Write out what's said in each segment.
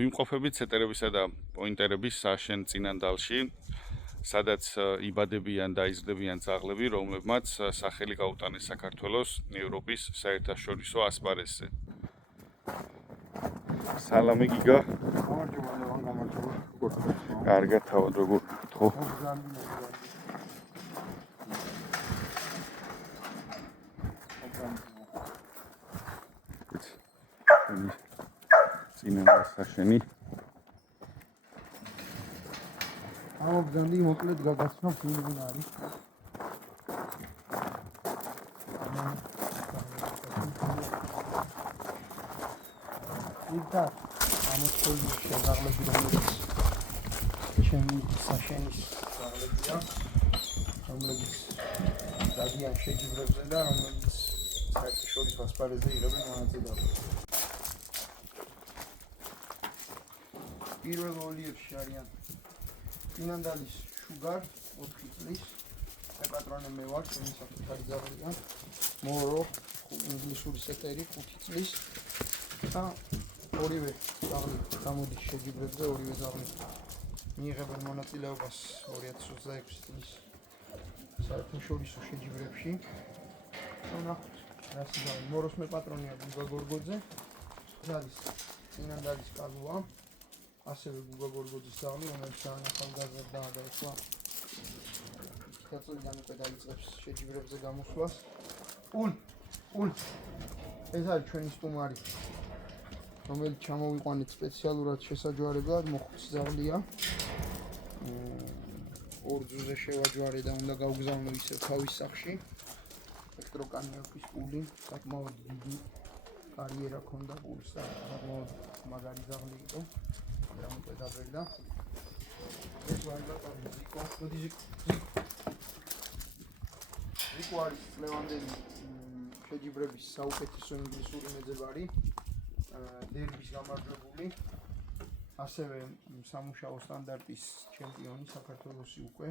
ვიმყოფებით ცეტერებისა და პოინტერების საშენ წინანდალში, სადაც იბადებიან და იზრდებიან ძაღლები, რომლებმაც სახელი გაუტანეს საქართველოს ევროპის საერთაშორისო ასპარეზზე. სალამი გიგა. კარგად თავად როგორ ხო? წინანდალ საშენი გამოგზანდი მოკლედ გაგაცნო ფილმი არის. იდა ამოწოლი შეგაღლები რომელიც ჩემი საშენის ძაღლებია, რომლებიც დადიან შეჯიბრებზე და რომლებიც საერთაშორისო ასპარეზზე იღებენ მონაწილეობას. პირველ ოლიერში არიან წინანდალის შუგარ 4 წლის, პატრონე მე ვარ, ჩემი საკუთარი ძაღლია, მორო ინგლისური სეტერი 5 წლის და ორივე ძაღლი გამოდის შეჯიბრებზე, ორივე ძაღლი მიიღებენ მონაწილეობას 2026 წლის საერთაშორისო შეჯიბრებში. ნახოთ, რას იგავენ. მოროს მე პატრონია გუგა გორგოძე, ძაღლის წინანდალის კალუა. ასევე გუგა გორგოძის ძაღლი, რომელიც ახალგაზრდა და ეხლა წელიდან უკვე დაიწყებს შეჯიბრებზე გამოსვლას. ეს არის ჩვენი სტუმარი, რომელიც ჩამოვიყვანეთ სპეციალურად შესაჯვარებლად, მოხუცი ძაღლია. ორ ძუზე შევაჯვარე და უნდა გავგზავნო ისევ თავის სახლში. ელექტროკანიონის პული, საკმაოდ დიდი კარიერა ჰქონდა პულს და საკმაოდ მაგარი ძაღლი იყო. დამოკიდებულა ეს ვარგატონი ზიკო ზიკო არის ლევანდელი შეჯიბრების საუკეთესო ინგლისური მეძებარი, დერბის გამარჯვებული, ასევე სამუშაო სტანდარტის ჩემპიონი საქართველოსი უკვე.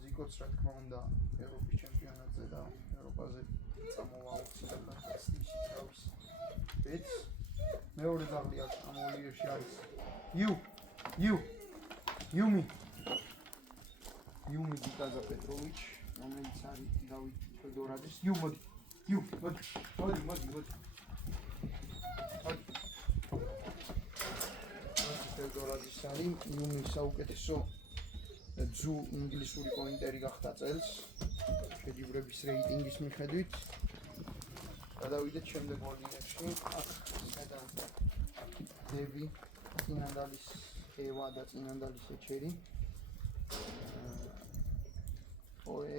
ზიკოც რა თქმა უნდა ევროპის ჩემპიონატზე და ევროპაზე წამოვა აუცილებლად ის ბეთს. მეორე ძაღლი აქვს ამ ოლიერში არის იუმი გიტაზა პეტროვიჩი, რომელიც არის დავით ფედორაძის. მოდი. ფედორაძის არის იუმი საუკეთესო ძუ ინგლისური პოინტერი გახდა წელს შეჯიბრების რეიტინგის მიხედვით. გადავიდეთ შემდეგ ოლიერში. დები, წინანდალის ევა და წინანდალის ეჩერი.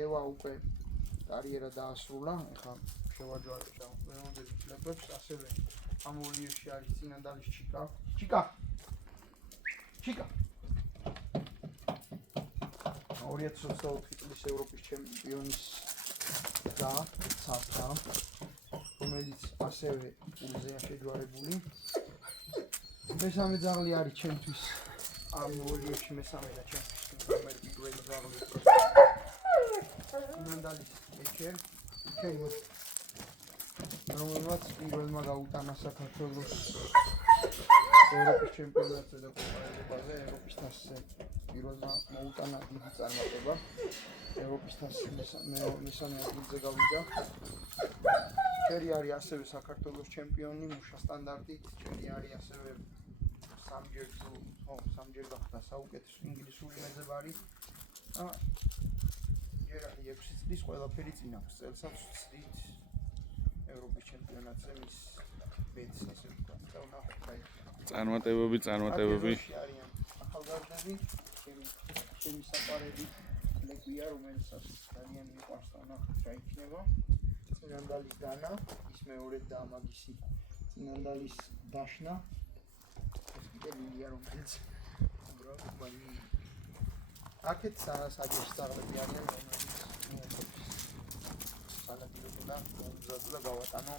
ევა უკვე კარიერა დაასრულა, ეხლა შევაჯვარებ ლევანდელის ფლეპებს, ასევე ამ ოლიერში არის წინანდალის ჩიკა. 2024 წლის ევროპის ჩემპიონის და ცალკა, რომელიც ასევე პულზეა შეჯვარებული. მესამე ძაღლი არის ჩემთვის ამ ოლიერში მესამე და ჩემთვის პირველი ძაღლი. წინანდალის ეჩერი, რომელმაც პირველმა გაუტანა საქართველოს ევროპის ჩემპიონატზე და კოპა ევროპის თასზე. პირველმა მოუტანა დიდი წარმატება. ევროპის თასის მესამე ადგილზე გავიდა. ჩერი არის ასევე საქართველოს ჩემპიონი მუშა სტანდარტით. ჩერი არის ასევე სამჯერ გახდა საუკეთესო ინგლისური მეძებარი. ჯერ 6 წლის ყველაფერი წინ აქვს. წელსაც ვცდით ევროპის ჩემპიონატზე მის ბეთს, ასე ვთქვათ. და ვნახოთ აი წარმატებები. არიან ახალგაზრდები, ჩემი საყვარელი ლეგვია, რომელსაც ძალიან მიყვარს და ვნახოთ რა იქნება. წინანდალის დანა, ის მეორე და მაგისი წინანდალის დაშნა. ეს კიდე ლილია, რომელიც აქეთ საგეში ძაღლები არიან, რომელიც სანაპიროა და გავატანო.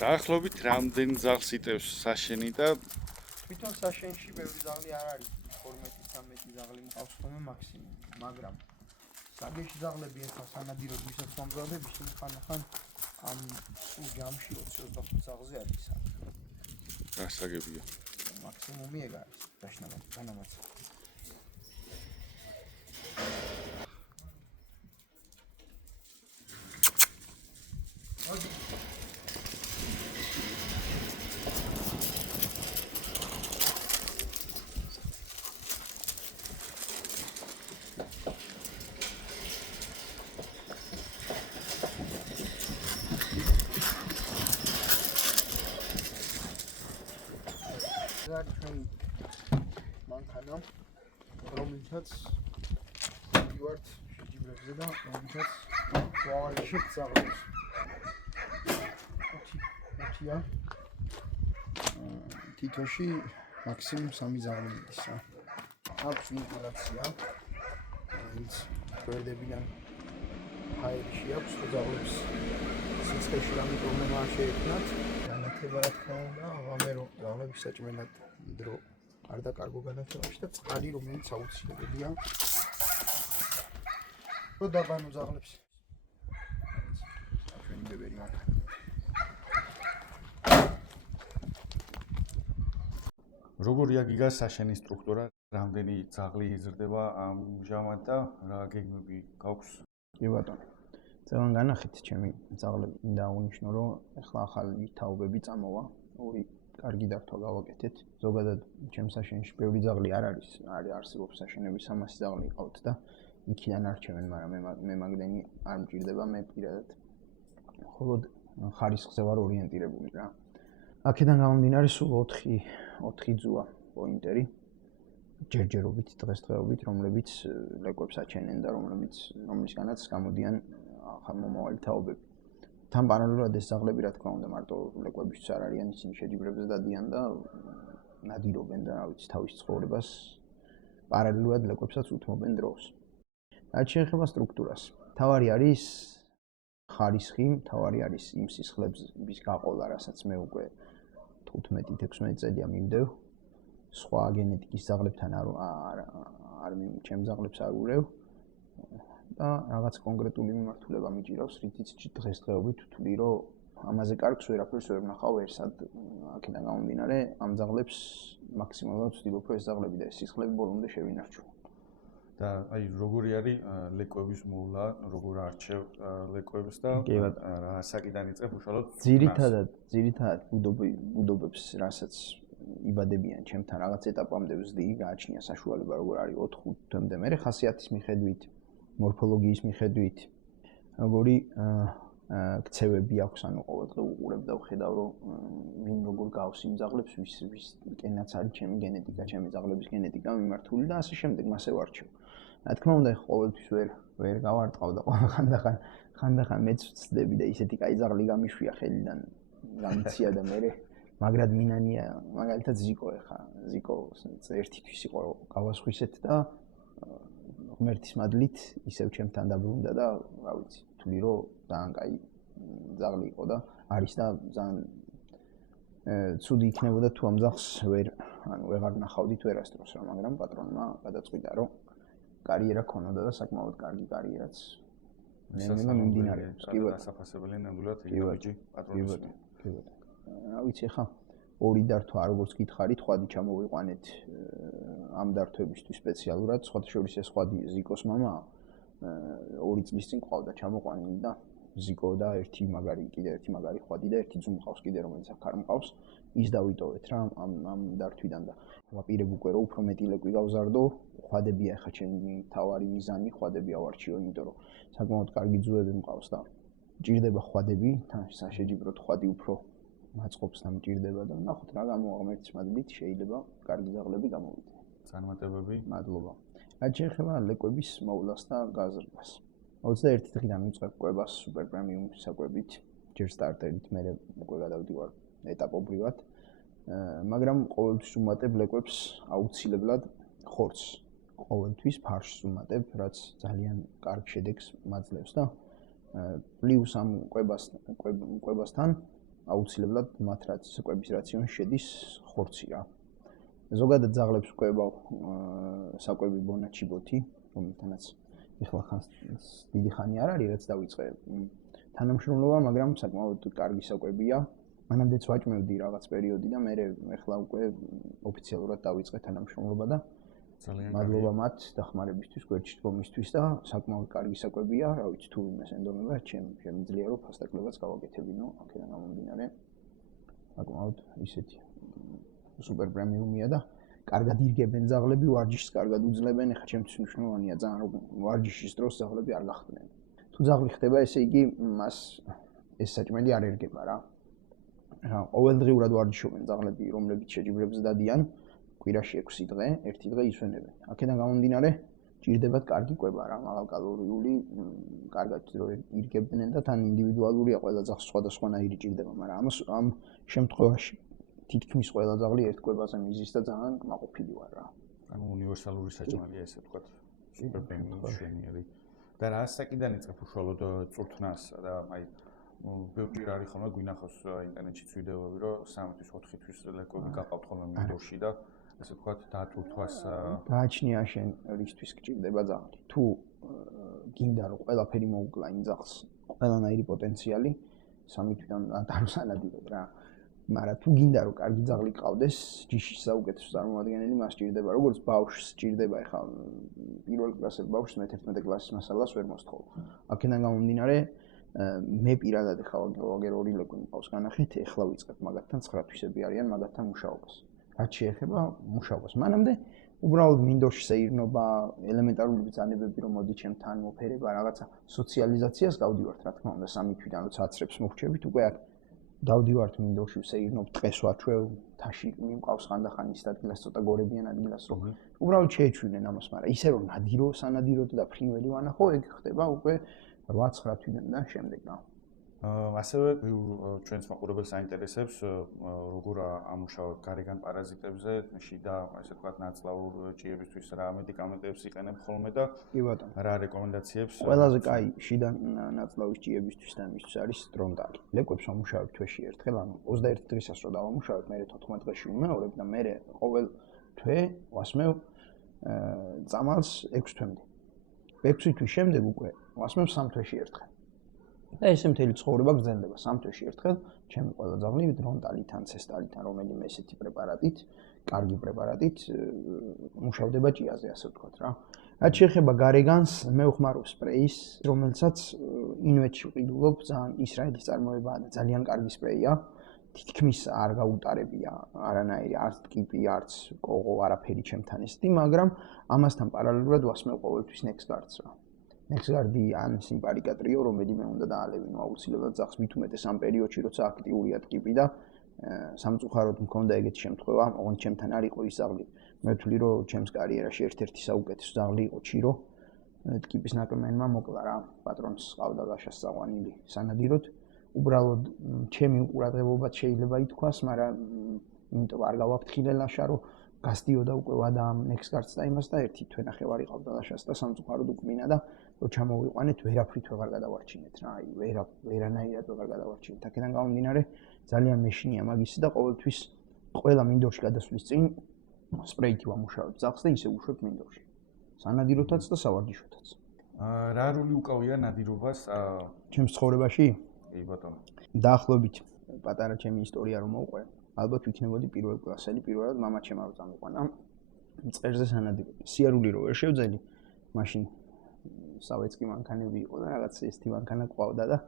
დაახლოებით რამდენი ძაღლს იტევს საშენი და თვითონ საშენში ბევრი ძაღლი არ არის, 12-13 ძაღლი მყავს ხოლმე მაქსიმუმ, მაგრამ საგეში ძაღლები ახლა სანადიროდ ვისაც მომზადებ, ისინი ხან ამ სულ ჯამში 20-25 წაღზე არის გასაგებია. მაქსიმუმი ეგ არის დაშნამაც. ჩვენ მანქანა რომელსაც ვივართ შეჯიბრებზე და რომელსაც ვაღალიშებთ წაღლებს. ხუთია თითოში მაქსიმუმ 3 წაღლი მიდის რა. აქვს ვენტილაცია, ვინც გვერდებიდან ჰაერში აქვს წაღლებს სიცხეში რამე პრობლემა არ შეექმნათ. განათება რა თქმა უნდა, ვამერო წაღლების საჭმელად დრო არ დაკარგო განათებაში და წყალი რომელიც აუცილებელია რო დაბანო წაღლებს. ჩვენი ბებერი მანქანა. როგორია გიგას საშენი სტრუქტურა, რამდენი ძაღლი იზრდება ამჟამად და რა გეგმები გაქვს? კი ბატონო. ძალიან განახით ჩემი ძაღლები და აღნიშნო რომ ახლა ახალი თაობები წამოვა, ორი კარგი დართვა გავაკეთეთ. ზოგადად ჩემს საშენში ბევრი ძაღლი არ არსებობს საშენების 300 ძაღლი ყავთ და იქიდან არჩევენ, მაგრამ მე მაგდენი არ მჭირდება მე პირადად. მხოლოდ ხარისხზე ვარ ორიენტირებული რა. აქედან გამომდინარე სულ 4 ძუა პოინტერი ჯერჯერობით დღესდღეობით, რომლებიც ლეკვებს აჩენენ და რომლისგანაც გამოდიან მომავალი თაობები. თან პარალელურად ეს ძაღლები რა თქმა უნდა მარტო ლეკვებისთვის არ არიან, ისინი შეჯიბრებზე დადიან და ნადირობენ და რა ვიცი თავის ცხოვრებას პარალელურად ლეკვებსაც უთმობენ დროს. რაც შეეხება სტრუქტურას, თავარი არის ხარისხი, თავარი არის იმ სისხლების გაყოლა, რასაც მე უკვე 15-16 წელია მივდევ. სხვა გენეტიკის ძაღლებთან ჩემ ძაღლებს არ ურევ და რაღაც კონკრეტული მიმართულება მიჭირავს, რითიც დღესდღეობით ვთვლი, რომ ამაზე კარგს ვერაფერს ვერ ვნახავ ერთსად. აქედან გამომდინარე, ამ ძაღლებს მაქსიმალურად ვცდილობ, რომ ეს ძაღლები და ეს სისხლები ბოლომდე შევინარჩუნო. და აი როგორი არის ლეკვების მოვლა, როგორ არჩევ ლეკვებს და რა საკიდან იწყებ უშუალოდ? ძირითადად ბუდობებს, რასაც იბადებიან ჩემთან რაღაც ეტაპამდე ვზდი, გააჩნია საშუალება როგორ არის 4-5 თვემდე მერე ხასიათის მიხედვით, მორფოლოგიის მიხედვით, როგორი ქცევები აქვს, ანუ ყოველდღე უყურებ და ვხედავ, რომ ვინ როგორ გავს იმ ძაღლებს, ვის კენაც არის ჩემი გენეტიკა, ჩემი ძაღლების გენეტიკა მიმართული და ასე შემდეგ მასე ვარჩევ. რა თქმა უნდა, ყოველთვის ვერ გავარტყავ და ხანდახან მეც ვცდები და ისეთი კაი ძაღლი გამიშვია ხელიდან, გამიცია და მე მაგრად მინანია, მაგალითად ზიკო ერთი თვის იყო გავასხვისეთ და ღმერთის მადლით ისევ ჩემთან დაბრუნდა და რა ვიცი, ვთვლი რომ ძალიან კაი ძაღლი იყო და არის და ძალიან ცუდი იქნებოდა თუ ამ ძაღლს ვეღარ ნახავდით ვერასდროს რა, მაგრამ პატრონმა გადაწყვიტა რომ კარიერა ქონოდა და საკმაოდ კარგი კარიერაც მიმდინარეობს. კი ბატონო, დასაფასებელი ნამდვილად იგივე პატრონის. რა ვიცი ხა ორი დართვა როგორც გითხარი, ხვადი ჩამოვიყვანეთ ამ დართვებისთვის სპეციალურად, სხვათა შორის ეს ხვადი ზიკოს მამა 2 წლის წინ ყავდა ჩამოყვანილი და ზიკო და ერთი მაგარი ხვადი და ერთი ძუ მყავს კიდე რომელიც აქ არ მყავს, ის დავიტოვეთ რა ამ დართვიდან და ვაპირებ უკვე რომ უფრო მეტი ლეკვი გავზარდო, ხვადებია ხა ჩემი თავარი მიზანი, ხვადები ავარჩიო, იმიტომ რომ საკმაოდ კარგი ძუები მყავს და მჭირდება ხვადები, თან შეჯიბროთ ხვადი უფრო მაწყობს და მჭირდება და ნახოთ რა გამოაღმერთის მადლით შეიძლება კარგი ძაღლები გამოვიდნენ. წარმატებები. მადლობა. რაც შეეხება ლეკვების მოვლას და გაზრდას. 21 დღიდან ვიწყებ კვებას სუპერ პრემიუმ საკვებით, ჯერ სტარტერით, მერე უკვე გადავდივარ ეტაპობრივად. მაგრამ ყოველთვის უმატებ ლეკვებს აუცილებლად ხორცს. ყოველთვის ფარშს უმატებ, რაც ძალიან კარგ შედეგს მაძლევს და პლუს ამ კვებასთან აუცილებლად მათ რაც კვების რაციონში შედის ხორცი რა. ზოგადად ძაღლებს კვებავ საკვები ბონაჩიბოთი, რომელთანაც ეხლა დიდი ხანი არ არის, რაც დავიწყე თანამშრომლობა, მაგრამ საკმაოდ კარგი საკვებია. მანამდეც ვაჭმევდი რაღაც პერიოდი და მე ახლა უკვე ოფიციალურად დავიწყე თანამშრომლობა და ძალიან მადლობა მათ დახმარებისთვის, გვერდში დგომისთვის და საკმაოდ კარგი საკვებია. რა ვიცი, თუ იმას ენდომება, შემიძლია რომ ფასტაკლებაც გავაკეთებინო, აქედან გამომდინარე. საკმაოდ ისეთი სუპერ პრემიუმია და კარგად ირგებენ ძაღლები, ვარჯიშს კარგად უძლებენ. ეხლა ჩემთვის მნიშვნელოვანია ძალიან რომ ვარჯიშის დროს ძაღლები არ გახდნენ. თუ ძაღლი ხდება, ესე იგი მას ეს საჭმელი არ ერგება რა. ყოველდღიურად ვარჯიშობენ ძაღლები, რომლებიც შეჯიბრებს დადიან, კვირაში 6 დღე, 1 დღე ისვენებენ. აქედან გამომდინარე, ჭირდებათ კარგი კვება რა, მაღალკალორიული, კარგად ირგებდნენ და თან ინდივიდუალურია, ყველა ძაღლს სხვადასხვანაირი ჭირდება, მაგრამ ამ შემთხვევაში თითქმის ყველა ძაღლი ერთ კვებაზე მიზის და ძალიან კმაყოფილი ვარ რა. ანუ უნივერსალური საჭმელია ესე ვთქვათ. სუპერ პრემიუმი შვენიერი. და რა საკიდან იწყებ უშუალოდ წვრთნას და აი ბევრი არის ხოლმე გვინახავს ინტერნეტშიც ვიდეოები, რომ 3 თვის 4 თვის ლეკვები გაყავთ ხოლმე მინდორში და ესე ვთქვათ დაწვრთვას გააჩნია შენ რისთვის გჭირდება ძაღლი. თუ გინდა რომ ყველაფერი მოუკლა იმ ძაღლს, ყველანაირი პოტენციალი 3 თვიდან არ სანადიროდ რა. მაგრამ თუ გინდა რომ კარგი ძაღლი გყავდეს, ჯიშის საუკეთესო წარმომადგენელი მას ჭირდება, როგორც ბავშვს ჭირდება, ეხლა პირველ კლასელ ბავშვს მე-11 კლასის მასალას ვერ მოსთხოვ. აქედან გამომდინარე, მე პირადად ეხლა ვაგერ 2 ლეკვი მყავს განახეთ, ეხლა ვიწყებ მაგათთან 9 თვისები არიან მაგათთან მუშაობას. რაც შეეხება მუშაობას. მანამდე უბრალოდ მინდორში სეირნობა, ელემენტარული ბრძანებები რომ მოდი ჩემთან მოფერება, რაღაცა სოციალიზაციას გავდივართ, რა თქმა უნდა, 3 თვიდან როცა აცრებს მოვრჩებით, უკვე აქ დავდივართ მინდორში, ვსეირნობ, დღეს ვაჩვევ, თაში მიმყავს ხანდახან ის ადგილას ცოტა გორებიან ადგილას, რომ უბრალოდ შეეჩვენენ ამას, მაგრამ ისე რომ ნადირო, სანადიროდ და ფრინველი ვანახო, ეგ ხდება უკვე 8-9 თვიდან და შემდეგ რა. ასევე ჩვენს მაყურებელს აინტერესებს როგორ ამუშავებთ გარეგან პარაზიტებზე, შიდა, ასე ვთქვათ, ნაწლავურ ჭიებისთვის რა მედიკამენტებს იყენებ ხოლმე და კი ბატონო. რა რეკომენდაციებს? ყველაზე კაი შიდა ნაწლავის ჭიებისთვის და მისთვის არის ტრონტალი. ლეკვებს ვამუშავებ თვეში ერთხელ, ანუ 21 დღისას რო დავამუშავებ, მე 14 დღეში ვიმეორებ და მე ყოველ თვე ვასმევ წამალს 6 თვემდე. 6 თვის შემდეგ უკვე ვასმევ 3 თვეში ერთხელ. და ესე მთელი ცხოვრება გრძელდება 3 თვეში ერთხელ, ჩემი ყველა ძაღლი დრონტალითან, ცესტალითან, რომელიმე ესეთი პრეპარატით, კარგი პრეპარატით მუშავდება ჭიაზე, ასე ვთქვათ რა. რაც შეეხება გარეგანს, მე ვხმარობ სპრეის, რომელსაც ინვედში ვყიდულობ, ძალიან ისრაელის წარმოებაა და ძალიან კარგი სპრეია. თითქმის არ გაუტარებია არანაირი არც ტკიპი, არც კოღო, არაფერი ჩემთან ესეთი, მაგრამ ამასთან პარალელურად ვასმევ ყოველთვის NexGard-ს რა. NexGard-ი ან სიმპარიკა ტრიო, რომელიმე უნდა დაალევინო აუცილებლად ძაღლს, მით უმეტეს ამ პერიოდში, როცა აქტიურია ტკიპი და სამწუხაროდ მქონდა ეგეთი შემთხვევა, ოღონდ ჩემთან არ იყო ის ძაღლი. მე ვთვლი, რომ ჩემს კარიერაში ერთ-ერთი საუკეთესო ძაღლი იყო ჩირო. ტკიპის ნაკმენმა მოკლა რა, პატრონს ყავდა გაშას წაყვანილი სანადიროდ. უბრალოდ ჩემი უყურადღებობაც შეიძლება ითქვას, მაგრამ იმიტომ არ გავაფრთხილე ლაშა, რომ გასდიოდა უკვე ვადა ამ NexGard-ს და იმას და ერთი თვენახევარი ყავდა ლაშას და სამწუხაროდ უკმინა და რო ჩამოვიყვანეთ, ვერაფრით ვეღარ გადავარჩინეთ რა, აი ვერანაირად ვეღარ გადავარჩინეთ. აქედან გამომდინარე, ძალიან მეშინია მაგისი და ყოველთვის ყველა მინდორში გადასვლის წინ სპრეით ვამუშავებ ძაღლს და ისე უშვებ მინდორში. სანადიროთაც და სავარჯიშოთაც. რა როლი უკავია ნადირობას ჩემს ცხოვრებაში? კი ბატონო. დაახლოებით პატარა ჩემი ისტორია რომ მოვყვე, ალბათ ვიქნებოდი პირველ კლასელი, პირველად მამაჩემ არ წამიყვანა მწყერზე სანადიროდ. სიარული რო ვერ შევძელი, მაშინ სავეცკი მანქანები იყო და რაღაც ესეთი მანქანა ყავდა და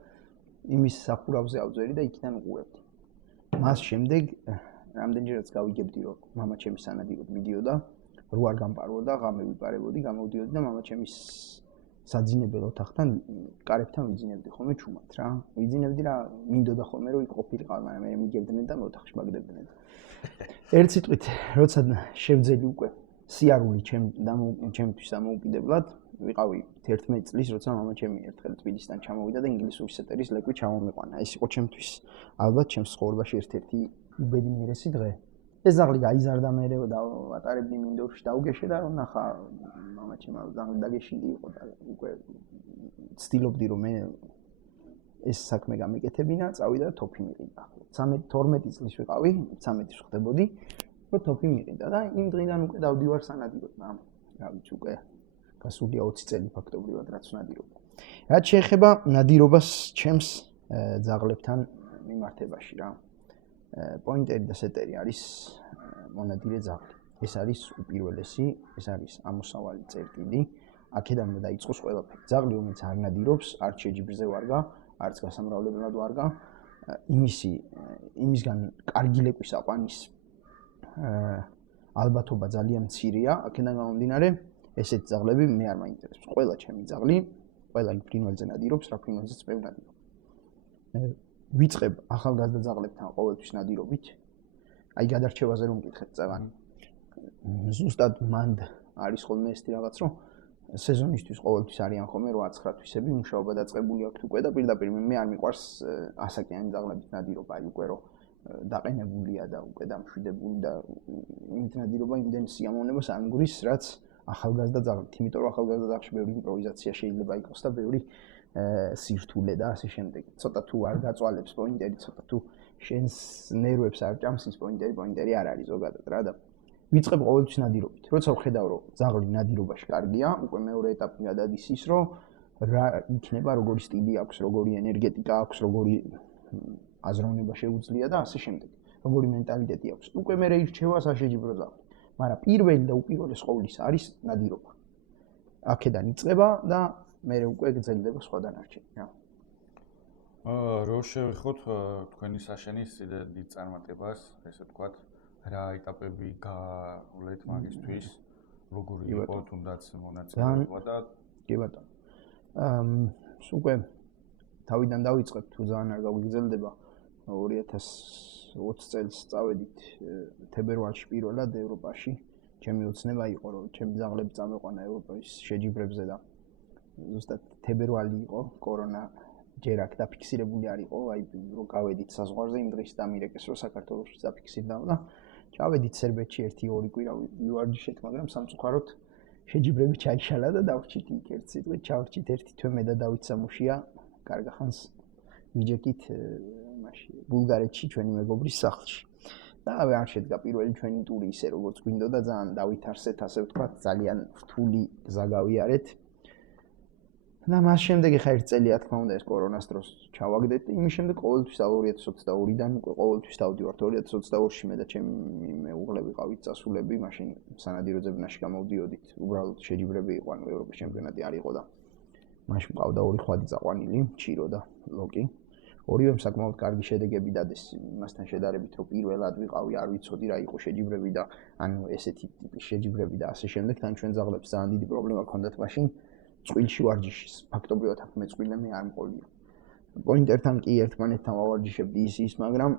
იმის სახურავზე ავძვერი და იქიდან უყურებდი. მას შემდეგ რამდენჯერაც გავიგებდი რომ მამაჩემი სანადიროდ მიდიოდა, რო არ გამპარვოდა, ღამე ვიპარებოდი, გამოვდიოდი და მამაჩემის საძინებელ ოთახთან კარებთან ვიძინებდი ხოლმე ჩუმად რა. ვიძინებდი რა, მინდოდა ხოლმე რომ იქ ყოფილიყავ, მაგრამ მე მიგებდნენ და ოთახში მაგდებდნენ. ერთ სიტყვით, როცა შევძელი უკვე სიარული ჩემთვის დამოუკიდებლად, ვიყავი 11 წლის, როცა მამაჩემი ერთხელ თბილისიდან ჩამოვიდა და ინგლისური სეტერის ლეკვი ჩამომიყვანა. ეს იყო ჩემთვის ალბათ ჩემს ცხოვრებაში ერთ-ერთი უბედნიერესი დღე. ეს ძაღლი გაიზარდა მერე და ვატარებდი მინდორში დაუგეშე და რომ ნახა მამაჩემ ძაღლი დაგეშინდი იყო და უკვე ცდილობდი რომ მე ეს საქმე გამეკეთებინა, წავიდა და თოფი მიყიდა. 12 წლის ვიყავი, 13-ის ხდებოდი, რომ თოფი მიყიდა და იმ დღიდან უკვე დავდივარ სანადიროდ. რა ვიცი უკვე გასულია 20 წელი ფაქტობრივად რაც ვნადირობ. რაც შეეხება ნადირობას ჩემს ძაღლებთან მიმართებაში რა. პოინტერი და სეტერი არის მონადირე ძაღლი. ეს არის უპირველესი, ეს არის ამოსავალი წერტილი. აქედან დაიწყოს ყველაფერი. ძაღლი, რომელიც არ ნადირობს, არც შეჯიბრზე ვარგა, არც გასამრავლებლად ვარგა, იმისგან კარგი ლეკვის აყვანის ალბათობა ძალიან მცირეა. აქედან გამომდინარე, ესეთი ძაღლები მე არ მაინტერესებს. ყველა ჩემი ძაღლი, ყველა იქ ფრინველზე ნადირობს, რა ფრინველზეც მე ვნადირობ. ვიწყებ ახალგაზრდა ძაღლებთან ყოველთვის ნადირობით. აი გადარჩევაზე რომ მკითხეთ წაღანი. ზუსტად მანდ არის ხოლმე ესეთი რაღაც, რომ სეზონისთვის ყოველთვის არიან ხოლმე 8-9 თვისები, მუშაობა დაწყებული აქვს უკვე და პირდაპირ მე არ მიყვარს ასაკიანი ძაღლებით ნადირობა, აი უკვე რომ დაყენებულია და უკვე დამშვიდებული და იმით ნადირობა იმდენ სიამოვნებას არ მგურის, რაც ახალგაზრდა ძაღლით, იმიტომ რომ ახალგაზრდა ძაღლში ბევრი იმპროვიზაცია შეიძლება იყოს და ბევრი სირთულე და ასე შემდეგ. ცოტა თუ არ გაწვალებს პოინტერი, ცოტა თუ შენს ნერვებს არ ჭამს ის პოინტერი არ არის ზოგადად რა და ვიწყებ ყოველთვის ნადირობით. როცა ვხედავ რომ ძაღლი ნადირობაში კარგია, უკვე მეორე ეტაპი გადადის ის, რომ რა იქნება, როგორი სტილი აქვს, როგორი ენერგეტიკა აქვს, როგორი აზროვნება შეუძლია და ასე შემდეგ. როგორი მენტალიტეტი აქვს. უკვე მე ირჩევა საშეჯიბრო ძაღლი. მაგრამ პირველი და უპირველეს ყოვლისა არის ნადირობა. აქედან იწყება და მე უკვე გრძელდება სხვა დანარჩენი რა. რო შევეხოთ თქვენი საშენის დიდ წარმატებას, ესე ვთქვათ, რა ეტაპები გავლეთ მაგისთვის, როგორი იყო თუნდაც მონაწილეობა და კი ბატონო. უკვე თავიდან დავიწყებ თუ ძალიან არ გაგვიგრძელდება 2020 წელს წავედით თებერვალში პირველად ევროპაში. ჩემი ოცნება იყო რომ ჩემი ძაღლები წამეყვანა ევროპის შეჯიბრებზე და ზუსტად თებერვალი იყო, კორონა ჯერ აქ დაფიქსირებული არ იყო, აი რომ გავედით საზღვარზე იმ დღეს დამირეკეს რომ საქართველოში დაფიქსირდა და ჩავედით სერბეთში 1-2 კვირა ვივარჯიშეთ, მაგრამ სამწუხაროდ შეჯიბრები ჩაიშალა და დავრჩით იქ ერთ სიტყვით, ჩავრჩით ერთი თვე მე და დავით სამუშია, კარგახანს ვიჯექით მაშინ ბულგარეთში ჩვენი მეგობრის სახლში. და არ შედგა პირველი ჩვენი ტური ისე როგორც გვინდოდა, ძალიან დავითარსეთ, ასე ვთქვათ, ძალიან რთული გზა გავიარეთ. და მას შემდეგ ხა ერთ წელია თქმა უნდა ეს კორონას დროს ჩავაგდეთ. იმის შემდეგ ყოველთვის 2022-დან უკვე ყოველთვის დავდივართ 2022-ში მე და ჩემი მეუღლე ვიყავით წასულები, მაშინ სანადირო ძებნაში გამოვდიოდით. უბრალოდ შეჯიბრები იყო, ანუ ევროპის ჩემპიონატი არ იყო და მაშინ მყავდა ორი ხვადი წაყვანილი, ჩირო და ლოკი. ორივემ საკმაოდ კარგი შედეგები დადეს იმასთან შედარებით, რომ პირველად ვიყავი, არ ვიცოდი რა იყო შეჯიბრები და ანუ ესეთი ტიპის შეჯიბრები და ასე შემდეგ. თან ჩვენ ძაღლებს ძალიან დიდი პრობლემა ჰქონდათ მაშინ წყვილში ვარჯიშის. ფაქტობრივად აქ მეწყვილე მე არ მყოლია. პოინტერთან კი ერთმანეთთან ვავარჯიშებდი ის, მაგრამ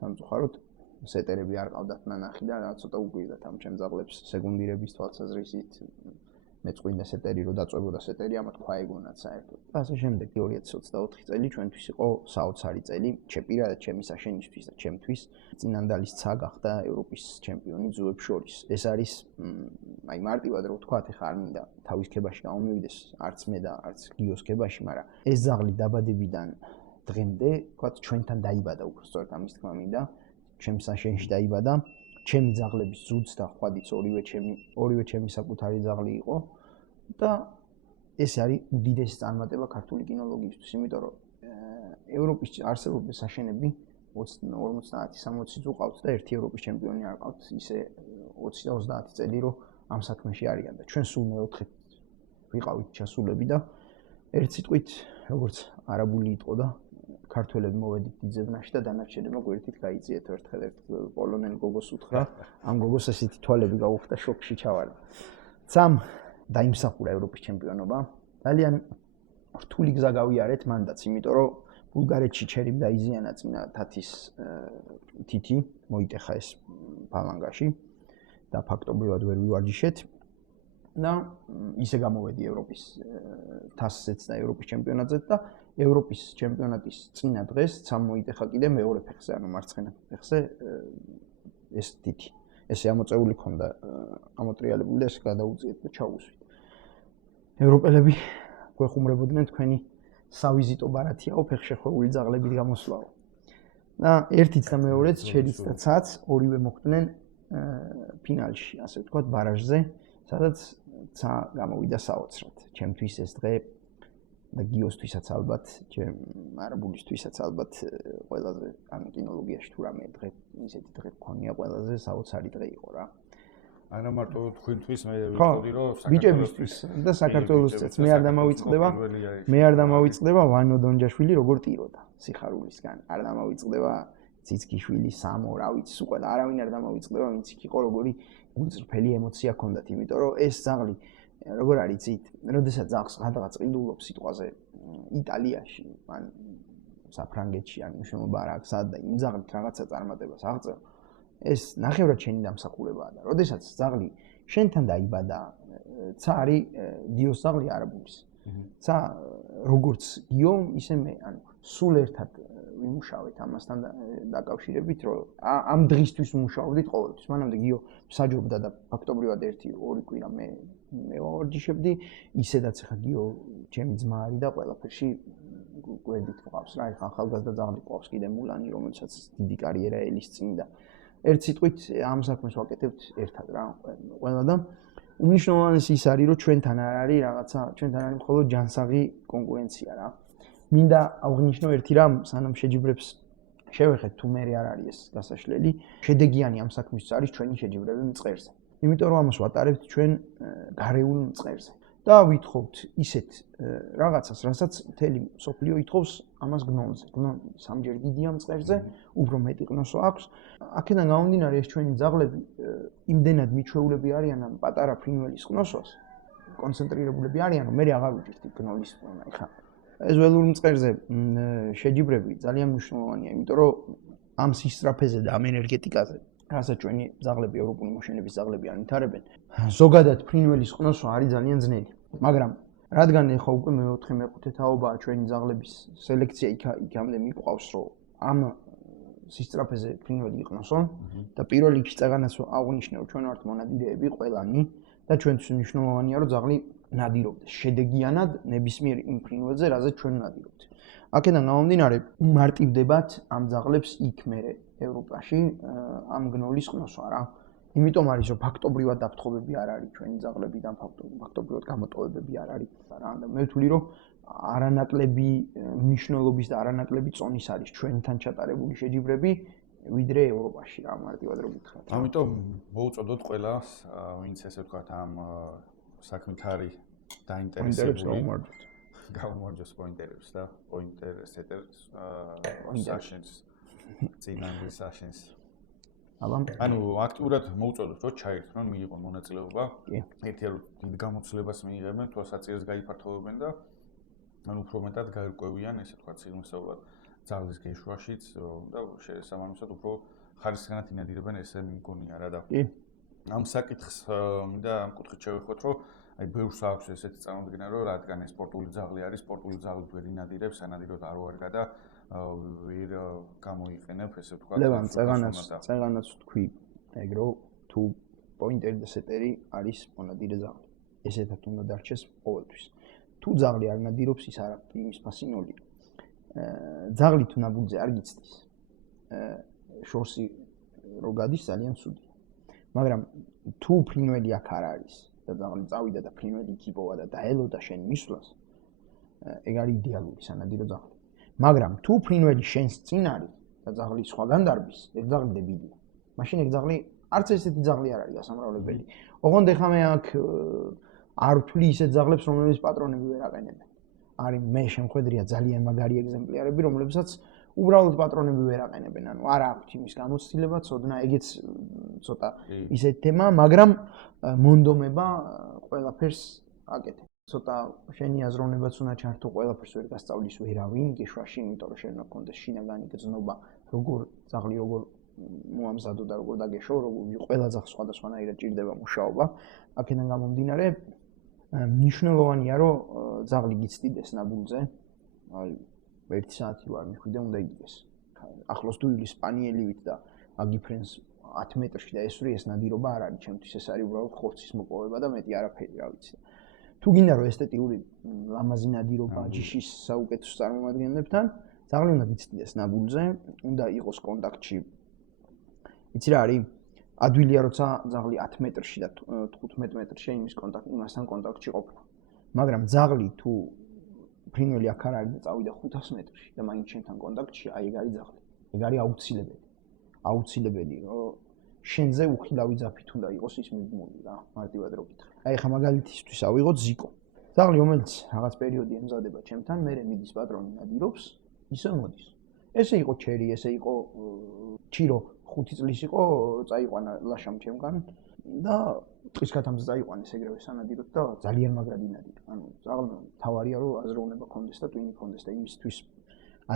სამწუხაროდ სეტერები არ ყავდათ ნანახი და რა ცოტა უგვირდათ ამ ჩემ ძაღლებს სეგუნდირების თვალსაზრისით. მეწყვილე სეტერი რო დაწვებოდა სეტერი, ამათ თქვა ეგონათ საერთოდ. და ასე შემდეგ 2024 წელი ჩვენთვის იყო საოცარი წელი, პირადად ჩემი საშენისთვის და ჩემთვის. წინანდალის ცა გახდა ევროპის ჩემპიონი ძუებს შორის. ეს არის აი მარტივად რო ვთქვათ, ეხა არ მინდა თავის ქებაში გამომივიდეს, არც მე და არც გიოს ქებაში, მაგრამ ეს ძაღლი დაბადებიდან დღემდე, ვთქვათ, ჩვენთან დაიბადა უბრალოდ ამის თქმა მინდა, ჩემს საშენში დაიბადა. ჩემი ძაღლების ზუდს და ხვადიც ორივე ჩემი საკუთარი ძაღლი იყო და ეს არის უდიდესი წარმატება ქართული კინოლოგიისთვის, იმიტომ რომ ევროპის არსებობის საშენები 50-60 უყავთ და ერთი ევროპის ჩემპიონი არ ყავთ, ისე 20 და 30 წელი რომ ამ საქმეში არიან და ჩვენ სულ მეოთხე ვიყავით ჩასულები და ერთ სიტყვით როგორც არაბული იტყო და ქართველები მოვედით ძებნაში და დანარჩენებმა გვერდით გაიწიეთ ერთხელ ერთ პოლონელ გოგოს უთხრა, ამ გოგოს ესეთი თვალები გაუხდა, შოკში ჩავარდა. ცამ დაიმსახურა ევროპის ჩემპიონობა. ძალიან რთული გზა გავიარეთ მანდაც, იმიტომ რომ ბულგარეთში ჩერიმ დაიზიანა წინა თათის თითი, მოიტეხა ეს ფალანგაში და ფაქტობრივად ვერ ვივარჯიშეთ. და ისე გამოვედი ევროპის თასზეც და ევროპის ჩემპიონატზეც და ევროპის ჩემპიონატის წინა დღეს ცამ მოიტეხა კიდე მეორე ფეხზე, ანუ მარცხენა ფეხზე ეს თითი. ესე ამოწეული ქონდა, ამოტრიალებული და ეს გადაუწიეთ და ჩაუსვით. ევროპელები გვეხუმრებოდნენ თქვენი სავიზიტო ბარათიაო, ფეხშეხვეული ძაღლებით გამოსვლაო. და ერთიც და მეორეც, ჩერიც და ცაც ორივე მოხვდნენ ფინალში, ასე ვთქვათ, ბარაჟზე, სადაც ცა გამოვიდა საოცრად. ჩემთვის ეს დღე და გიოსთვისაც ალბათ, ჩემ არაბულისთვისაც ალბათ ყველაზე ან კინოლოგიაში თუ რამე დღე ისეთი დღე გქონია ყველაზე საოცარი დღე იყო რა. არა მარტო თქვენთვის მე ვიტყოდი რომ ბიჭებისთვის და საქართველოსთვის მე არ დამავიწყდება ვანო დონჯაშვილი როგორ ტიროდა სიხარულისგან. არ დამავიწყდება ციცქიშვილი სამო რა ვიცი სულ ყველა არავინ არ დამავიწყდება ვინც იქ იყო როგორი გულწრფელი ემოცია ჰქონდათ იმიტომ რომ ეს ძაღლი როგორ არის იცით როდესაც ძაღლს რაღაც ყიდულობს სიტყვაზე იტალიაში ან საფრანგეთში ან მშენობა რა აქვს და იმ ძაღლით რაღაცა წარმატებას აღწევ ეს ნახევრად შენი დამსახურებაა და როდესაც ძაღლი შენთან დაიბადა ცა არის დიოს ძაღლი არაბულის ცა როგორც გიო ისე მე ანუ სულ ერთად ვიმუშავეთ ამასთან დაკავშირებით რომ ამ დღისთვის ვიმუშაობდით ყოველთვის მანამდე გიო საჯობდა და ფაქტობრივად 1-2 კვირა მე ვარჯიშებდი ისედაც ხა გიო ჩემი ძმა არის და ყველაფერში გვერდით ყავს რა ეხა ახალგაზრდა ძაღლი ყავს კიდე მულანი რომელსაც დიდი კარიერა ელის წინ და ერთ სიტყვით ამ საქმეს ვაკეთებთ ერთად რა ყველა და უმნიშვნელოვანესი ის არის რომ ჩვენთან არ არის რაღაცა ჩვენთან არის მხოლოდ ჯანსაღი კონკურენცია რა მინდა აღნიშნო ერთი რამ სანამ შეჯიბრებს შევეხეთ თუ მე არ არის ეს გასაშლელი შედეგიანი ამ საქმის არის ჩვენი შეჯიბრები მწყერზე იმიტომ რომ ამას ვატარებთ ჩვენ გარეულ მწყერზე და ვითხოვთ ისეთ რაღაცას რასაც მთელი სოფლიო ითხოვს ამას გნოლზე გნოლი სამჯერ დიდია მწყერზე უფრო მეტი ყნოსო აქვს აქედან გამომდინარე ეს ჩვენი ძაღლები იმდენად მიჩვეულები არიან ამ პატარა ფრინველის ყნოსოს კონცენტრირებულები არიან რომ მე აღარ ვიჭირთ გნოლის პოვნა ეხლა ეს ველურ მწყერზე შეჯიბრები ძალიან მნიშვნელოვანია, იმიტომ რომ ამ სისწრაფეზე და ამ ენერგეტიკაზე, რასაც ჩვენი ძაღლები, ევროპული მოშენების ძაღლები ანვითარებენ, ზოგადად ფრინველის ყნოსვა არის ძალიან ძნელი. მაგრამ რადგან ეხლა უკვე მე-4 მე-5 თაობაა ჩვენი ძაღლების სელექცია იქამდე მიყვავს, რომ ამ სისწრაფეზე ფრინველი იყნოსონ და პირველ რიგში წეგანაც აღნიშნე, რომ ჩვენ ვართ მონადირეები ყველანი და ჩვენთვის მნიშვნელოვანია, რომ ძაღლი ნადირობდეს შედეგიანად ნებისმიერ იმ ფრინველზე, რაზეც ჩვენ ნადირობთ. აქედან გამომდინარე, მარტივდებათ ამ ძაღლებს იქ მერე ევროპაში ამ გნოლის ყნოსვა რა. იმიტომ არის, რომ ფაქტობრივად დაფრთხობები არ არის ჩვენი ძაღლებიდან ფაქტობრივად გამოტოვებები არ არის რა. და მე ვთვლი, რომ არანაკლები მნიშვნელობის და არანაკლები წონის არის ჩვენთან ჩატარებული შეჯიბრები, ვიდრე ევროპაში რა მარტივად რო გითხრათ. ამიტომ მოუწოდოთ ყველას, ვინც ესე ვთქვათ ამ საქმით არის დაინტერესებული გამომარჯოს პოინტერებს და პოინტერ სეტერს საშენს წინანდლის საშენს ანუ აქტიურად მოუწოდოთ რომ ჩაერთონ მიიღონ მონაწილეობა ერთია რომ დიდ გამოცდილებას მიიღებენ თუ საწიერს გაიფართოვებენ და ანუ უფრო მეტად გაირკვევიან ესე ვთქვათ სიღრმისეულად ძაღლის გეშვაშიც და შესაბამისად უფრო ხარისხიანად ინადირებენ ესე მიგონია რა და ამ საკითხს მინდა ამ კუთხით შევეხოთ რომ აი ბევრს აქვს ესეთი წარმოდგენა რომ რადგან ეს სპორტული ძაღლი არის სპორტული ძაღლი ვერ ინადირებს ანადიროთ არ ვარ და ვერ გამოიყენებ ესე ვთქვათ ლევან წეგანაც თქვი ეგრო თუ პოინტერი და სეტერი არის მონადირე ძაღლი ესეთად უნდა დარჩეს ყოველთვის თუ ძაღლი არ ნადირობს ის არ აქვს იმის ფასი ნული ძაღლი თუ ნაბუძე არ გიცდის შორსი რო გადის ძალიან ცუდია მაგრამ თუ ფრინველი აქ არ არის და ძაღლი წავიდა და ფრინველი იქ იპოვა და დაელოდა შენ მისვლას ეგ არის იდეალური სანადირო ძაღლი მაგრამ თუ ფრინველი შენს წინ არის და ძაღლი სხვაგან დარბის ეგ ძაღლი დებილია მაშინ ეგ ძაღლი არც ესეთი ძაღლი არ არის გასამრავლებელი ოღონდ ეხლა მე აქ არ ვთვლი ისეთ ძაღლებს რომლებიც პატრონები ვერ აყენებენ არის მე შემხედრია ძალიან მაგარი ეგზემპლარები რომლებსაც უბრალოდ პატრონები ვერ აყენებენ ანუ არ აქვს იმის გამოცდილება ცოდნა ეგეც ცოტა ისეთი თემა მაგრამ მონდომება ყველაფერს აკეთებს ცოტა შენი აზროვნებაც უნდა ჩართო ყველაფერს ვერ გასწავლის ვერავინ გეშვაში იმიტომ რომ შენ უნდა გქონდეს შინაგანი გრძნობა როგორ ძაღლი როგორ მოამზადო და როგორ დაგეშო როგორ ყველა ძაღლს სხვადასხვანაირად ჭირდება მუშაობა აქედან გამომდინარე მნიშვნელოვანია რომ ძაღლი გიცდიდეს ნაბულზე აი 1 საათი ვარ მიხვიდე უნდა იგდეს ახლოს დუილი სპანიელივით და აგიფრენს 10 მეტრში და ესური ეს ნადირობა არ არის ჩემთვის ეს არის უბრალოდ ხორცის მოპოვება და მეტი არაფერი რა ვიცი თუ გინდა რომ ესთეტიური ლამაზი ნადირობა ჯიშის საუკეთესო წარმომადგენლებთან ძაღლი უნდა გიცდიდეს ნაბულზე უნდა იყოს კონტაქტში იცი რა არის ადვილია როცა ძაღლი 10 მეტრში და 15 მეტრში იმასთან კონტაქტში ყოფნა მაგრამ ძაღლი თუ ფრინველი აქ არ არის და წავიდა 500 მეტრში და მაინც შენთან კონტაქტში, აი ეგ არის ძაღლი. ეგ არის აუცილებელი. აუცილებელი, რომ შენზე უხილავი ძაფით უნდა იყოს ის მიბმული რა, მარტივად რო გითხრა. აი ხა მაგალითისთვის ავიღოთ ზიკო. ძაღლი, რომელიც რაღაც პერიოდი ემზადება ჩემთან, მე მიდის პატრონი ნადირობს, ისე მოდის. ესე იყო ჩერი, ესე იყო ჩირო 5 წლის იყო, წაიყვანა ლაშამ ჩემგან და ტყის ქათამზე წაიყვანეს ეგრევე სანადიროდ და ძალიან მაგრად ინადირა. ანუ ძაღლმა თავარია რომ აზროვნება კონდეს და ტვინი კონდეს და იმისთვის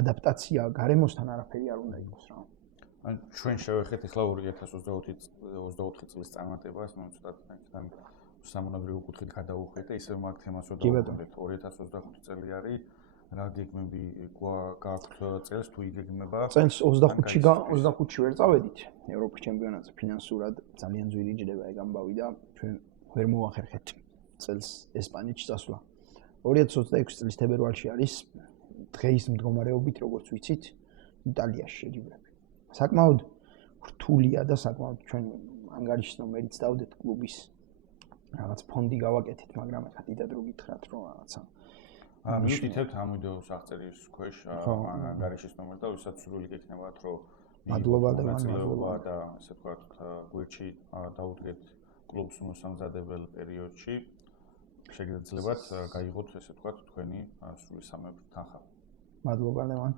ადაპტაცია გარემოსთან არაფერი არ უნდა იყოს რა. ან ჩვენ შევეხეთ ახლა 2024 წლის წარმატებას, ნუ ცოტა იქიდან სამონადირეო კუთხით გადავუხვიდეთ და ისევ მაგ თემას რომ დავუკვირდეთ 2025 წელი არის რა გეგმები გააქვთ წელს თუ იგეგმება წელს 25-ში ვერ წავედით ევროპის ჩემპიონატზე ფინანსურად ძალიან ძვირი ჯდება ეგ ამბავი და ჩვენ ვერ მოვახერხეთ წელს ესპანეთში წასვლა 2026 წლის თებერვალში არის დღეის მდგომარეობით როგორც ვიცით იტალიაში შეჯიბრები საკმაოდ რთულია და საკმაოდ ჩვენ ანგარიშის ნომერიც დავდეთ კლუბის რაღაც ფონდი გავაკეთეთ მაგრამ ახლა დიდად რო გითხრათ რომ რაღაცა მივიდეთ ამ ვიდეოს აღწერის ქვეშ ანგარიშის ნომერი და ვისაც სრული გექნებათ რომ მადლობა და ასე ვთქვათ გვერდში დაუდგეთ კლუბს მოსამზადებელ პერიოდში შეგიძლიათ გაიღოთ ესე ვთქვათ თქვენი სრული სამეფო თანხა მადლობა ლევან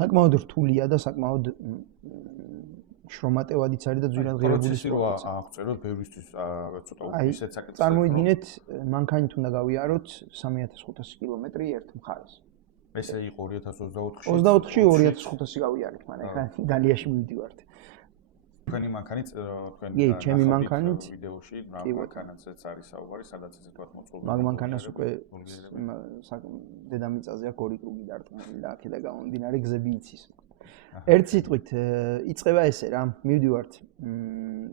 საკმაოდ რთულია და საკმაოდ შრომატევადიც არის და ძვირად ღირებული პროცესი აღწეროთ ბევრისთვის ცოტა ისეთ საკითხს წარმოიდგინეთ მანქანით უნდა გავიაროთ 3500 კილომეტრი ერთ მხარეს ესე იყო 2024-ში 24-ში 2500 გავიარეთ მაგრამ ეხლა იტალიაში მივდივართ თქვენი მანქანით კი ჩემი მანქანით ვიდეოში რა მანქანაცაც არის საუბარი სადაც ესე თქვა მოწყობილი მაგ მანქანას უკვე დედამიწაზე აქ ორი კრუგი დარტყმული და აქედა გამომდინარე გზები იცის ერთ სიტყვით იწება ესე რა მივდივართ